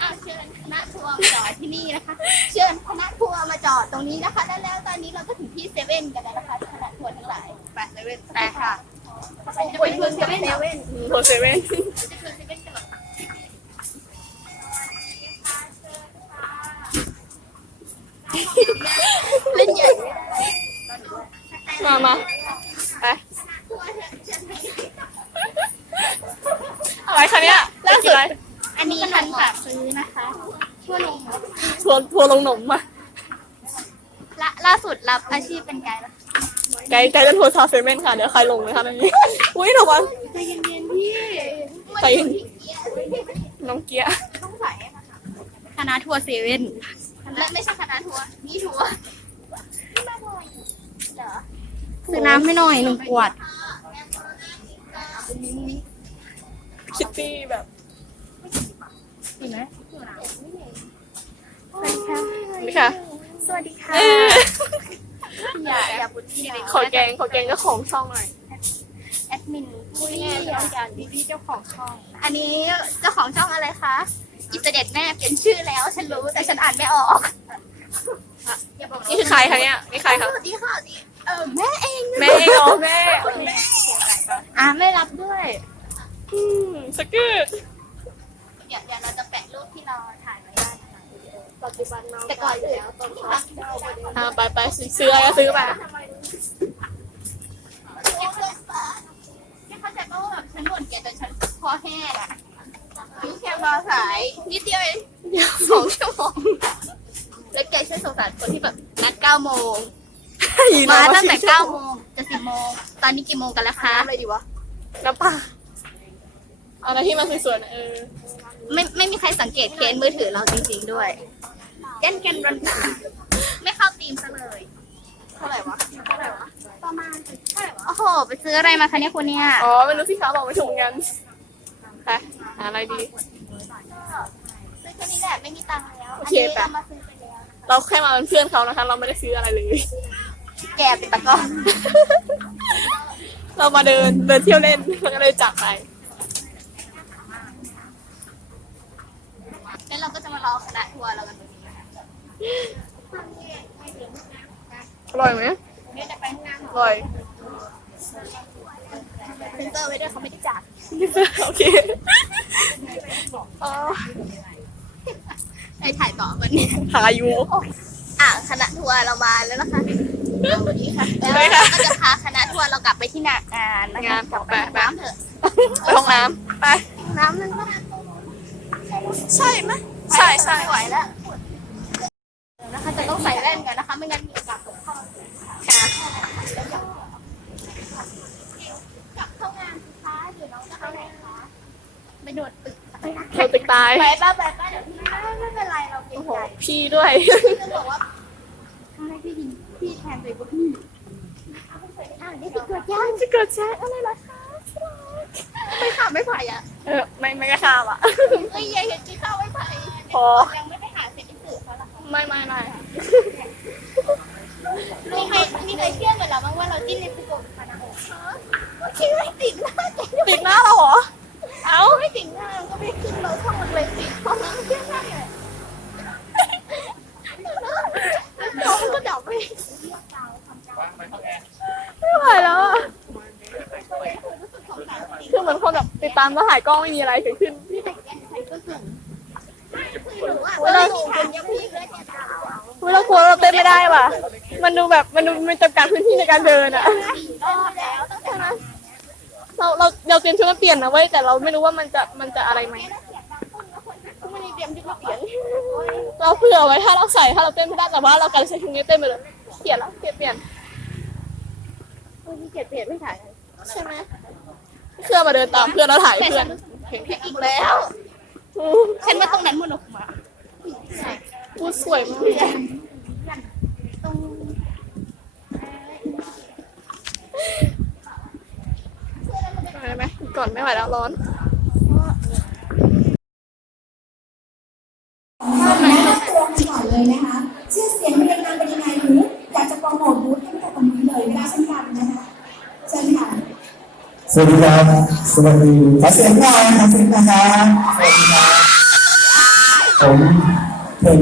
อะเชิญคณะทัวร์มาจอดที่นี่นะคะ เชิญคณะทัวร์มาจอดตรงนี้นะคะ แล้วแล้วตอนนี้เราก็ถึงที่เซเว่นกันแล้วนะคะคณะทัวร์ทั้งหลายไปเซเว่นไปค่ะจะไปทัวร์เซเว่นเซเว่นโทรเซเว่นจะทัวร์เซเว่นกันหรอเล่นใหญ่ไม่ได้มามาไปทัวร์เถอะเชิญไปอะไรคะเนี่ย ล่าสุดอะไรอันนี้ทันฝากซื้อนะคะทั่วลงทัวร์ทัวร์ลงหนมมาละล่าสุดรับอาชีพเป็นไกด์แล้วไกด์ไกด์จะทัวร์ชาวเซเว่นค่ะ เดี๋ยวใครลงนะคะตรงนี้อุ้ยระวังใจเย็นๆพี่ใจเย็นน้องเกียร์ต้องใส่คณะทัวร์เซเว่นและไม่ใช่คณะทัวร์นี่ทัวร์ซื้อน้ำให้หน่อยหนึ่งขวด คิตตี้แบบ ดีไหมนี่ค่ะสวัสดีค่ะเอออย่าอย่าบุญที่ขอแกงขอแกงเจ้าของช่องหน่อย แอดมินผู้ที่อย่างดีๆเจ้าของช่อง อันนี้เจ้าของช่องอะไรคะ อิสเด็ดแม่เปลี่ยนชื่อแล้วฉันรู้แต่ฉันอ่านไม่ออก นี่คือใครคะเนี่ย นี่ใครคะสวัสดีค่ะนี่เออแม่เองแม่เองเหรอแม่ อ่าไม่รับด้วย อืมสกือ จจุบันน้องแต่ก่อนอื่นที่พักอ่าไปไปซื้ออะไรก็ซื้อไปที่เข้าใจป่ะว่าแบบฉันบ่นแกจนฉันคอแห้งอะนี่แค่มาสายนิดเดียวเองสองชั่วโมงแล้วแกช่วยสงสารคนที่แบบนัดเก้าโมงมาตั้งแต่เก้าโมงจะสิบโมงตอนนี้กี่โมงกันแล้วคะอะไรดีวะน้ำปลาเอาอะไรที่มันสวยๆนะเออไม่ไม่มีใครสังเกตเคสมือถือเราจริงๆด้วย เล่นกันรันดาไม่เข้าธีมซะเลย เท่าไหร่วะเท่าไหร่วะประมาณเท่าไหร่วะโอ้โห ไปซื้ออะไรมาคะเนี่ยคุณเนี่ยอ๋อไม่รู้สิคะบอกไม่ถูกเหมือนกันไปหาอะไรดี ซื้อแค่นี้แหละไม่มีตังค์แล้วโออันเคนี้ไปเรามาซื้อไปแล้วเราแค่มาเป็นเพื่อนเขานะคะ เราไม่ได้ซื้ออะไรเลย แกเป็นตะกร้อนเรามาเดินเดินเที่ยวเล่นมันก็เลยจากไป แล้วเราก็จะมารอคณะทัวร์เรากันตรงนี้นะคะ อร่อยไหมเดี๋ยวจะไปข้างหน้าอร่อยเซ็นเซอร์ไว้ด้วยเขาไม่ได้จัดโอเคอ๋อไปถ่ายต่อวันนี้หาอายุอะคณะทัวร์เรามาแล้วนะคะเอาวันนี้ค่ะแล้วไปค่ะเราก็จะพาคณะทัวร์เรากลับไปที่งานนะคะงานกลับไปไปไปน้ำเถอะไปห้องน้ำไปน้ำนึงก็ใช่ไหมใช่ใช่ไม่ไหวแล้ว นะคะแต่ต้องใส่แว่นกันนะคะ ไม่งั้นมีโอกาสตกข้อกลับเข้างานสิคะเดี๋ยวน้องจะไปไหนคะไปโดดตึกไปนะเราตึกตาย ไปป้าไปป้าเดี๋ยวพี่ไม่ไม่เป็นไรเราเกรงโอ้โห ใจพี่ด้วย พี่จะบอกว่าทำไมพี่ดินพี่แทนตัวเองว่าพี่อ่านได้สิเกิดยังจะเกิดแช่อะไรล่ะคะไม่ข่าวไม่ไผ่อะ เออ ไม่ไม่กล้าข้ามอะเอ้ยยายเห็นกินข้าวไม่ไผ่พอ ยังไม่ ไม่ไม่ไม่ค่ะมีใครมีใครเชื่อเหมือนเราบ้างว่าเราจิ้นในสกุลคณะคิดไม่ติดหน้าแกติดหน้าเราเหรอ เอ้าไม่ติดหน้ามันก็ไม่ขึ้นเราช่องมันเลยติดเพราะมันเชื่อได้ไงน้องก็ดับไปไม่ไหวแล้วอะคือเหมือนคนแบบติดตามแล้วถ่ายกล้องไม่มีอะไรเกิดขึ้น เวลาสูงเป็นยังพี่เลยเนี่ยเฮ้ยเรากลัวเราเต้นไม่ได้ว่ะ มันดูแบบมันดูมันจำกัดพื้นที่ในการเดินอะรอบแล้วตั้งแต่นั้นเราเราเราเตรียมชุดมาเปลี่ยนนะเว้ยแต่เราไม่รู้ว่ามันจะมันจะอะไรไหมไม่ได้เตรียมชุดมาเปลี่ยนเราเผื่อไว้ถ้าเราใส่ถ้าเราเต้นไม่ได้แต่ว่าเราการใช้ชุดนี้เต้นไปเลยเปลี่ยนแล้วเปลี่ยนเปลี่ยนพี่เกียรเปลี่ยนไม่ถ่ายใช่ไหมเพื่อนมาเดินตามเพื่อนแล้วถ่ายเพื่อนผิดอีกแล้วอืมฉันว่าตรงนั้นมันออกมา พูดสวยมากตรงไปไหมก่อนไม่ไหวแล้วร้อนแนะนำตัวกันก่อนเลยนะคะชื่อเสียงเรียงนามเป็นยังไงหรืออยากจะโปรโมทบูธให้กับตรงนี้เลยก็ได้เช่นกันนะคะเชิญค่ะสวัสดีครับ สวัสดีขอเสียงหน่อยขอเสียงหนะครับสวัสดีค ผมเป็น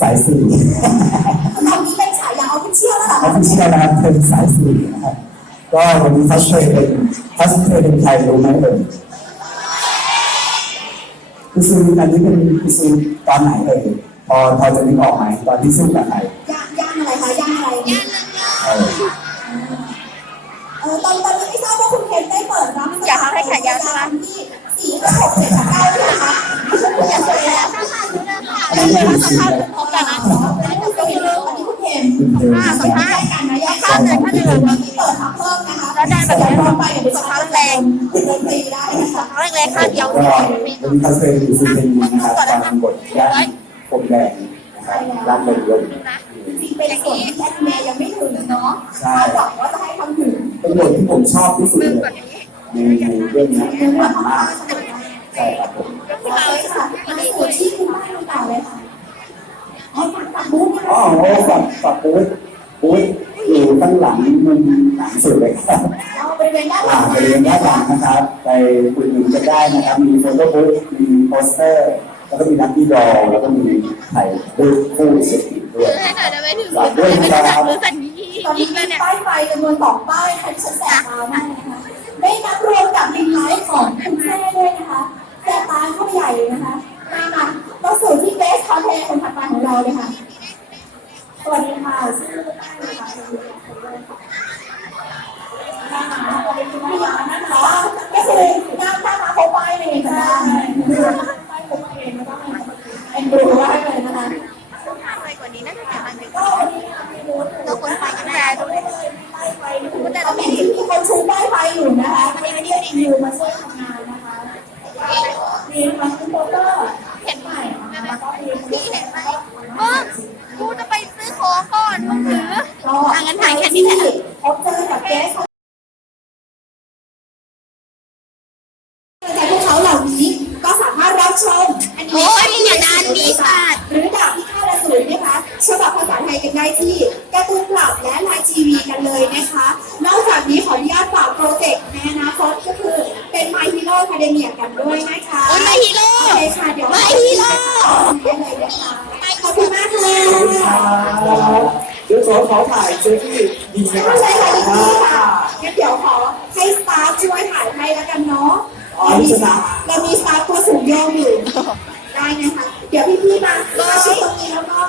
สายสื่อตอนนี้เป็นฉายาออฟฟิเชียลแล้วเหรอออฟฟิเชียลนะครับเป็นสายสื่อนะครับก็วันนี้ทัชเทยเป็นทัชเทยเป็นใครรู้ไหมเอ่ยคือซื้ออันนี้เป็นคือซื้อตอนไหนเอ่ยพอพอจะนึกออกไหมตอนที่สู้กับใครย่างย่างอะไรคะย่างอะไรเออเออตอนตอนนี้ไม่ทราบว่าคุณเคนได้เปิดร้านอยากให้ขายยาใช่ไหมที่ สี่ห้าหกเจ็ดแปดเก้าเนี่ยนะคะอยากเลยแล้วค่ะอันนี้คือซื้อแบบพบกันนะแล้วก็เป็นเรื่องอันนี้คุณเคนคุณเดินอ่านะสัมภาษณ์กันนะย่างข้ามเลยข้ามเลยที่เปิดทำเพิ่มนะคะแล้วได้แบบนี้ต่อไปเดี๋ยวไปชาร์แรงคุณดนตรีได้นะคะครั้งแรกๆข้ามเดี๋ยวก็วันนี้ทัชเทยอยู่ซีเป็นนะครับตอนทำบทย่านผมแดงนะครับย่านเดินยนต์จริงเป็นส่วนที่แอดเมย์ยังไม่ถึงเนาะใช่หวังว่าจะให้ทำถึงเป็นบทที่ผมชอบที่สุดเลยในเรื่องนี้มันมาก โอ้ฝักฝักปุ้ยปุ้ยอยู่ข้างหลังมุมหลังสุดเลยครับเราบริเวณด้านหอ่าลังไปเรียนด้านหลังนะครับ ไปอุดหนุนกันได้นะครับ มีโฟโต้บุ๊กมีโปสเตอร์ แล้วก็มีนักที่ดอแล้วก็มีถ่ายรูปคู่เสร็จด้วยให้หน่อยได้ไหมถึงไม่ได้จับมือสั่นยี่ตอนยินี้งเลยมีเนี่ยป้ายไฟจำนวนสองป้ายใครที่ฉันแสบตามากนะคะ มีมาคุณโปเตอร์เห็นไหมแล้วก็มีพี่เห็นไหมมึงกูจะไปซื้อของก่อนมึงถืออะงั้นถ่ายแค่นี้แหละพบเจอกับเกสใจพวกเขาเหล่านี้ก็สามารถรับชมอันนี้โอ้ยมีอย่าดันดีสัตว์หรือดาบที่ข้าระสูนนะคะฉบับภาษาไทยกันได้ที่การ์ตูนกลับและไลน์ทีวีกันเลยนะคะ Hero Academia กันด้วยนะคะโอ้ย My Hero โอเคค่ะเดี๋ยว My Hero ได้เลยนะคะขอบคุณมากค่ะเดี๋ยวขอขอถ่ายเซฟฟี่ดีนะคไม่ใช่ค่ะพี่ค่ะงั้นเดี๋ยวขอให้สตาฟช่วยถ่ายให้แล้วกันเนาะเรามีสตาฟเรามีสตาฟตัวสูงโยงอยู่ได้นะคะ เดี๋ยวพี่ๆมามาช่วยตรงนี้แล้วก็